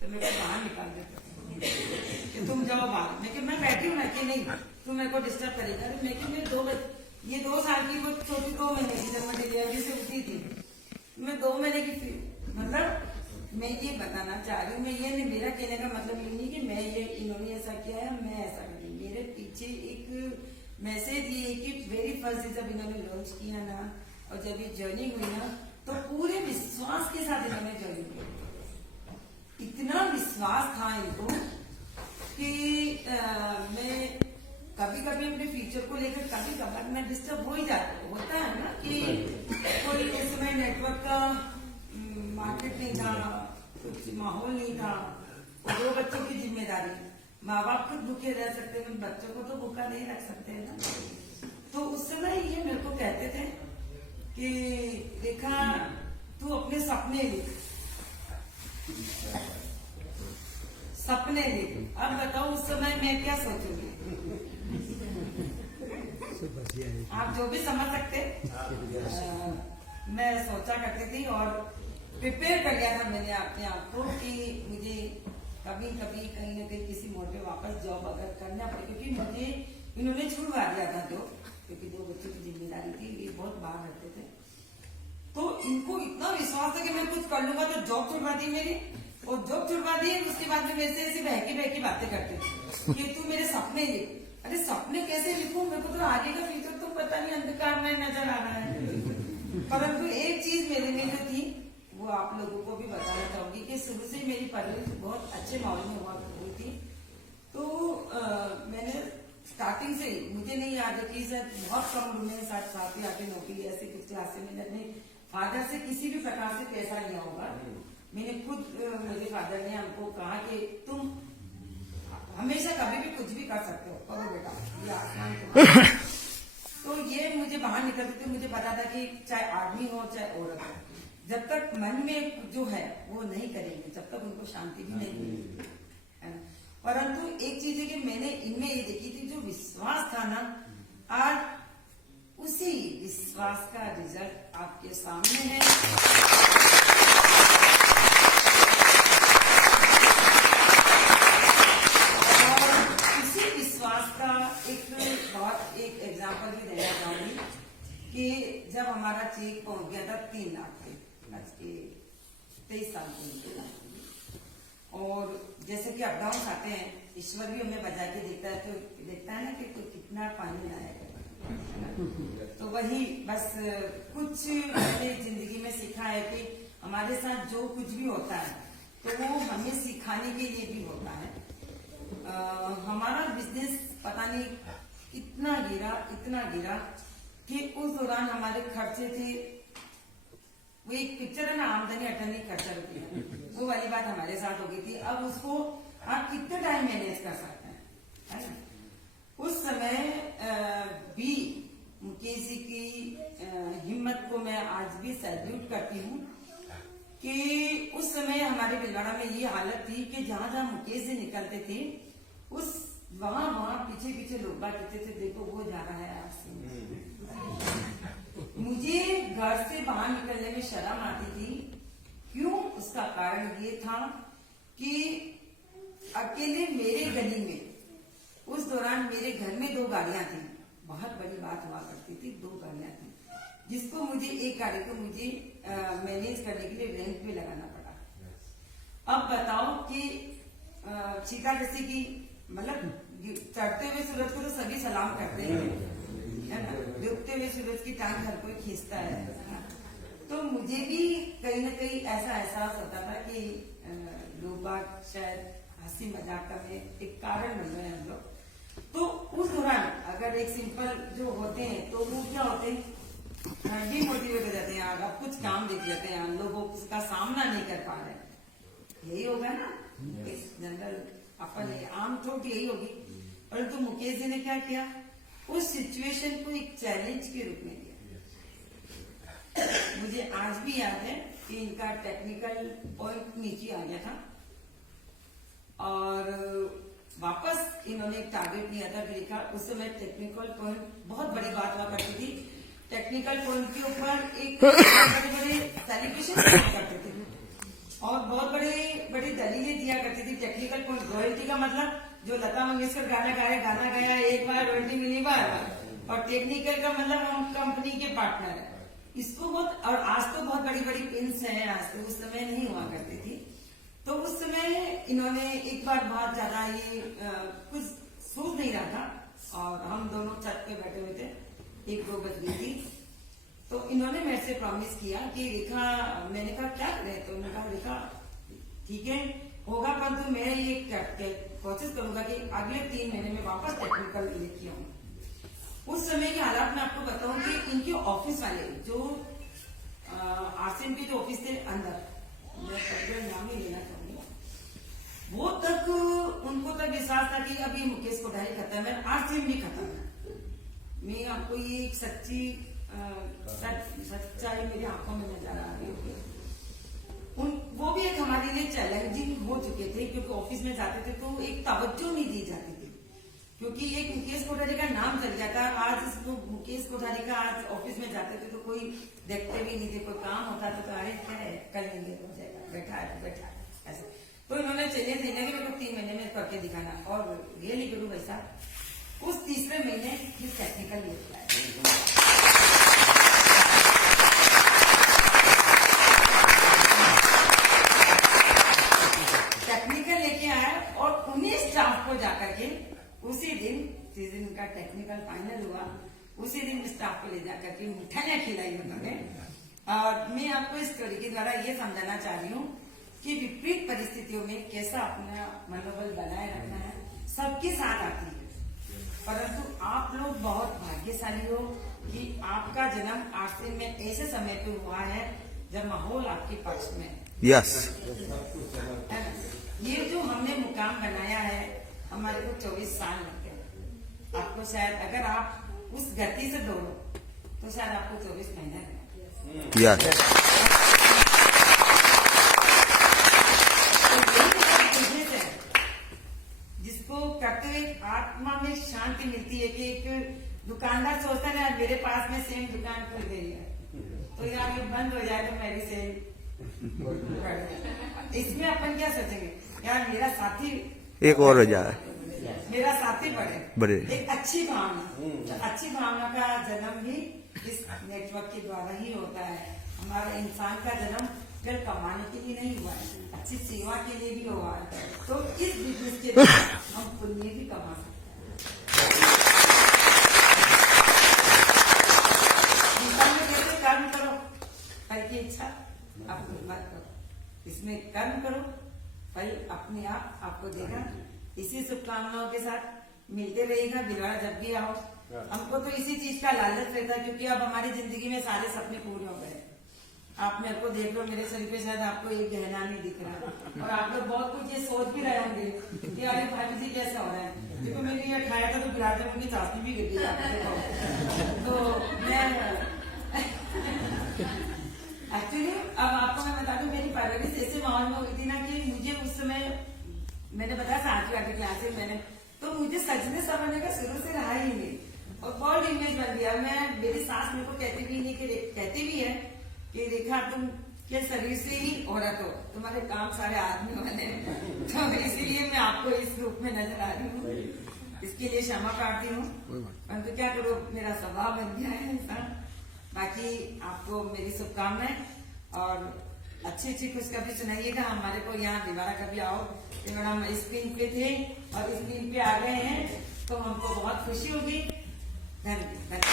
तो मेरे को बाहर निकाल देते कि तुम जाओ बाहर। लेकिन मैं बैठी हूँ ना कि नहीं तुम मेरे को डिस्टर्ब करेगा। लेकिन मेरे ये 2 साल की वो छोटी 2 महीने की जब मैं डिलीवरी से उठी थी, मैं 2 महीने की थी। मतलब मैं ये बताना चाह रही हूँ, मैं ये नहीं, मेरा कहने का मतलब ये नहीं कि मैं ये इन्होंने ऐसा किया है मैं ऐसा करूँ। मेरे पीछे एक मैसेज ये कि वेरी फर्स्ट जब इन्होंने लॉन्च किया ना और जब ये जर्नी हुई ना तो पूरे विश्वास के साथ इन्होंने जर्नी की। इतना विश्वास था इनको कि मैं कभी कभी अपने फ्यूचर को लेकर कभी कभार मैं डिस्टर्ब हो ही जाता होता है ना कि कोई उस समय नेटवर्क का मार्केट नहीं था, कुछ माहौल नहीं था, 2 बच्चों की जिम्मेदारी, माँ बाप खुद भूखे रह सकते हैं, बच्चों को तो भूखा नहीं रख सकते हैं ना। तो उस समय ये मेरे को कहते थे कि देखा तू अपने सपने लिख, सपने लिख। अब बताओ उस समय मैं क्या सोचूंगी, आप जो भी समझ सकते। मैं सोचा करती थी और प्रिपेयर कर लिया था मैंने अपने आप को कि मुझे कभी कभी कहीं ना कहीं किसी मोटे वापस जॉब अगर करना पड़े, क्योंकि मुझे इन्होंने छुड़वा दिया था जो, क्योंकि 2 बच्चों की जिम्मेदारी थी, ये बहुत बाहर रहते थे। तो इनको इतना विश्वास था कि मैं कुछ कर लूंगा, तो जॉब छुड़वा दी मेरी, और जॉब छुड़वा दी उसके बाद में मेरे से ऐसी बहकी बहकी बातें करते थे कि तू मेरे सपने लिख। अरे सपने कैसे लिखूं, मेरे को तो आगे का फ्यूचर तो पता नहीं, अंधकार में नजर आ रहा है। परंतु एक चीज मेरे में जो थी वो आप लोगों को भी बताना चाहूंगी कि शुरू से मेरी परवरिश बहुत अच्छे माहौल में हुई थी। तो मैंने स्टार्टिंग से ही, मुझे नहीं याद है कि सर बहुत कम उम्र में 7 आके नौकरी ऐसे कुछ क्लास से मैंने अपने फादर से किसी भी प्रकार से पैसा लिया होगा। मैंने खुद मेरे फादर ने हमको कहा कि तुम हमेशा कभी भी कुछ भी कर सकते हो, करो बेटा, ये आसमान तो ये मुझे बाहर निकलते थे, मुझे पता था कि चाहे आदमी हो चाहे औरत हो, जब तक मन में जो है वो नहीं करेंगे जब तक उनको शांति भी नहीं मिलेगी, है ना। परंतु एक चीज है कि मैंने इनमें ये देखी थी, जो विश्वास था ना, आज उसी विश्वास का रिजल्ट आपके सामने है। एक एग्जाम्पल भी देना चाहूंगी कि जब हमारा चेक पहुंच गया था 3 लाख के, आज के 23 साल के, और जैसे कि अपडाउन आते हैं, ईश्वर भी हमें बजा के देखता है, तो देखता है ना कि कोई कितना पानी लाएगा। तो वही बस कुछ मैंने जिंदगी में सीखा है कि हमारे साथ जो कुछ भी होता है तो वो हमें सिखाने के लिए भी होता है। हमारा बिजनेस पता नहीं इतना गिरा कि उस दौरान हमारे खर्चे थे, वो एक पिक्चर है ना, आमदनी अठन्नी खर्चा होती है, वो वाली बात हमारे साथ हो गई थी। अब उसको आप कितने टाइम मैनेज कर सकते हैं, है ना। उस समय भी मुकेश जी की हिम्मत को मैं आज भी सैल्यूट करती हूँ कि उस समय हमारे भिलवाड़ा में ये हालत थी कि जहां जहां मुकेश जी निकलते थे उस वहां पीछे पीछे लोग बात कहते थे, देखो वो जा रहा है आपसे। मुझे घर से बाहर निकलने में शर्म आती थी। क्यों? उसका कारण ये था कि अकेले मेरे गली में उस दौरान मेरे घर में 2 गाड़ियां थी, बहुत बड़ी बात हुआ करती थी, 2 गाड़ियां थी, जिसको मुझे एक गाड़ी को मुझे मैनेज करने के लिए रेंट पे लगाना पड़ा। अब बताओ कि चीता जैसे की, मतलब चढ़ते हुए सूरज को तो सभी सलाम करते हैं, है ना, डूबते हुए सूरज की टांग हर कोई खींचता है ना? तो मुझे भी कहीं ना कहीं ऐसा एहसास होता था कि लोग बात शायद हंसी मजाक का में एक कारण बन रहे हैं हम लोग। तो उस दौरान अगर एक सिंपल जो होते हैं तो वो क्या होते हैं, डिमोटिवेट हो जाते हैं, यार अब कुछ काम देख लेते हैं, लोगों का सामना नहीं कर पा रहे, यही होगा ना जनरल अपन आम थोट यही होगी। परंतु मुकेश जी ने क्या किया, उस सिचुएशन को एक चैलेंज के रूप में लिया। मुझे आज भी याद है कि इनका टेक्निकल पॉइंट नीचे आ गया था और वापस इन्होंने एक टारगेट लिया था ग्री का। उस समय टेक्निकल पॉइंट बहुत बड़ी बात हुआ करती थी, टेक्निकल पॉइंट के ऊपर एक बड़े बड़े सेलिब्रेशन करते थे और बहुत बड़ी बड़ी दलीलें दिया करती थी। टेक्निकल पॉइंट, रॉयल्टी का मतलब जो लता मंगेशकर गाना गाया एक बार रॉयल्टी मिली बार, और टेक्निकल का मतलब हम कंपनी के पार्टनर है। इसको बहुत, और आज तो बहुत बड़ी बड़ी पिंस हैं, आज तो उस समय नहीं हुआ करती थी। तो उस समय इन्होंने एक बार बहुत ज्यादा ये कुछ सूझ नहीं रहा था और हम दोनों छत पे बैठे हुए थे, 1-2 बज गई थी। तो इन्होंने मेरे से प्रॉमिस किया कि रेखा, मैंने कहा क्या करे, तो उन्होंने कहा रेखा ठीक है होगा, परंतु मैं ये कोशिश करूंगा कि अगले 3 महीने में वापस टेक्निकल लेके आऊँ। उस समय के हालात में आपको बताऊं कि इनके ऑफिस वाले जो आरसीएम के जो ऑफिस थे अंदर, मैं पर्टिकुलर नाम ही लेना चाहूंगी, वो तक उनको तक विश्वास था कि अभी मुकेश कोठारी खत्म है, आरसीएम भी खत्म है। मैं आपको ये एक सच्चाई मेरी आंखों में नजर आ रही होगी। वो भी एक हमारे लिए चैलेंजिंग हो चुके थे, क्योंकि ऑफिस में जाते थे तो एक तवज्जो नहीं दी जाती थी, क्योंकि एक मुकेश कोठारी का नाम चल गया था। आज इसको मुकेश कोठारी का आज ऑफिस में जाते थे तो कोई देखते भी नहीं थे, कोई काम होता था तो अरे क्या है कर लेंगे, हो जाएगा, बैठा है ऐसे। तो इन्होंने चलिए देने के 3 महीने में करके दिखाना, और रियली गुरु भाई साहब उस तीसरे महीने ये टेक्निकल लेके आए। टेक्निकल लेके आया और उन्हीं स्टाफ को जाकर के उसी दिन जिस दिन का टेक्निकल फाइनल हुआ, उसी दिन स्टाफ को ले जाकर के मिठाइयां खिलाई उन्होंने। और मैं आपको इस स्टोरी के द्वारा ये समझाना चाह रही हूँ कि विपरीत परिस्थितियों में कैसा अपना मनोबल बनाए रखना है। सबके साथ आती है, परंतु आप लोग बहुत भाग्यशाली हो कि आपका जन्म आरसीएम में ऐसे समय पे हुआ है जब माहौल आपके पक्ष में। यस, ये जो हमने मुकाम बनाया है, हमारे को 24 साल लगते हैं। आपको शायद अगर आप उस गति से दौड़ो तो शायद आपको 24 महीने लगेंगे। यस, जिसको करते हुए आत्मा में शांति मिलती है कि एक दुकानदार सोचता है यार मेरे पास में सेम दुकान खुल गई है, तो यार ये बंद हो जाए तो मेरी सेल, इसमें अपन क्या सोचेंगे, यार मेरा साथी एक और हो जाए, मेरा साथी बढ़े। एक अच्छी भावना, तो अच्छी भावना का जन्म भी इस नेटवर्क के द्वारा ही होता है। हमारा इंसान का जन्म केवल कमाने के लिए नहीं हुआ है, अच्छी सेवा के लिए भी हुआ है। तो इस बिजनेस के लिए हम पुण्य भी कमा सकते हैं। कर्म करो, फल की इच्छा अपनी मत करो, इसमें कर्म करो, फल अपने आप आपको देगा। इसी शुभकामनाओं के साथ मिलते रहेगा भिलवाड़ा जब भी आओ। हमको तो इसी चीज का लालच रहता है, क्योंकि अब हमारी जिंदगी में सारे सपने पूरे हो गए। आप मेरे को देख लो, मेरे शरीर पे शायद आपको एक गहना नहीं दिख रहा, और आप लोग बहुत कुछ ये सोच भी रहे होंगे कि अरे भाभी जी कैसा हो रहा है, क्योंकि मैंने ये खाया था तो गुलाब जामुन की चाशनी भी गिर गई। तो मैं एक्चुअली अब आपको मैं बता दूं, मेरी परवरिश ऐसे माहौल में हुई थी ना कि मुझे उस समय मैंने बताया 7वीं क्लास से मैंने, तो मुझे सजने संवरने का शुरू से रहा ही नहीं, और बहुत इमेज बन गया। मैं, मेरी सास मेरे को कहती भी नहीं कि कहती भी है कि रेखा तुम के शरीर से ही औरत हो, तुम्हारे काम सारे आदमी वाले हैं। तो इसीलिए मैं आपको इस रूप में नजर आ रही हूँ, इसके लिए क्षमा प्रार्थी हूँ, परंतु क्या करो मेरा स्वभाव बन गया है ऐसा। बाकी आपको मेरी शुभकामनाएं, और अच्छी अच्छी खुशखबरी सुनाइएगा। हमारे को यहाँ भिलवाड़ा कभी आओ, हम स्क्रीन पे थे और स्क्रीन पे आ गए हैं, तो हमको बहुत खुशी होगी। धन्यवाद।